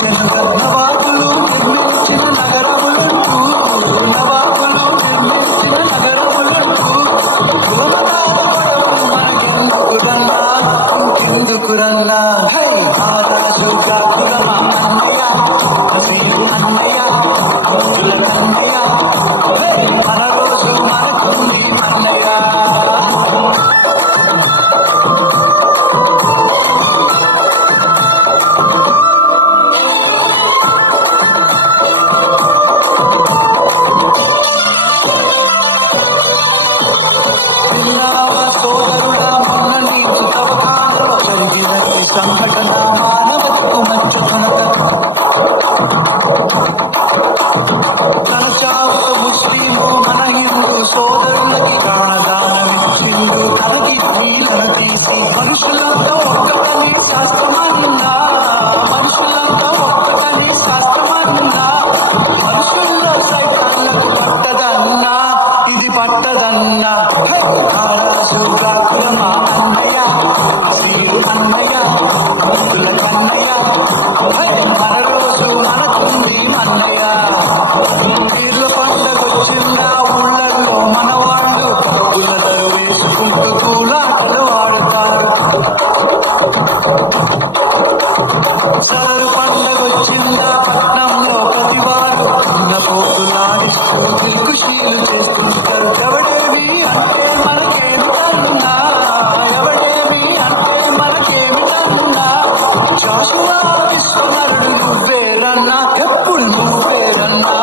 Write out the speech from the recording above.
నవాబులు నిర్మించిన నగరములంటూ నవాబులు నిర్మించిన నగరములంటూ మనకెందుకురన్నా ఇంకెందుకురన్నా ఆ రాజుగా కులమా అన్నయ్య అసీం అన్నయ్య అబ్దుల కన్నయ్య మన రోజు మనకుంది అన్నయ్య సోదరుడా మొన్న నీకు తవకాలలో జరిగినట్టి సంఘటన మానవతకు మచ్చుతున్నత తన చావుతో ముస్లిము మన హిందూ సోదరులకి ప్రాణదానమిచ్చిండు తన కిడ్నీలను తీసి మనుషులంతా ఒక్కటని శాస్త్రమన్నా మనుషులంతా ఒక్కటని శాస్త్రమన్నా మనుషుల్లో సైతాన్లకు పట్టదన్నా ఇది పట్టదన్నా రాజుగా కులమా అన్నయ్య అసీం అన్నయ్య అబ్దుల కన్నయ్య మన రోజు మనకుంది అన్నయ్య పీర్ల పండగొచ్చిందా ఊళ్ళల్లో మన వాళ్ళు గుల్లదరు వేసుకుంటూ కూలాటలు ఆడతారు సదరు పండగొచ్చిందా పట్నంలో ప్రతివారు చిన్న పోతులాడిస్తూ దిల్కుషీలు చేస్తుంటారు ఎవడేమి అంటే మనకేమిటన్నా ఎవడేమి అంటే మనకేమిటన్నా జాషువా విశ్వనరుడు నువ్వేరన్నా ఎప్పుడు నువ్వేరన్నా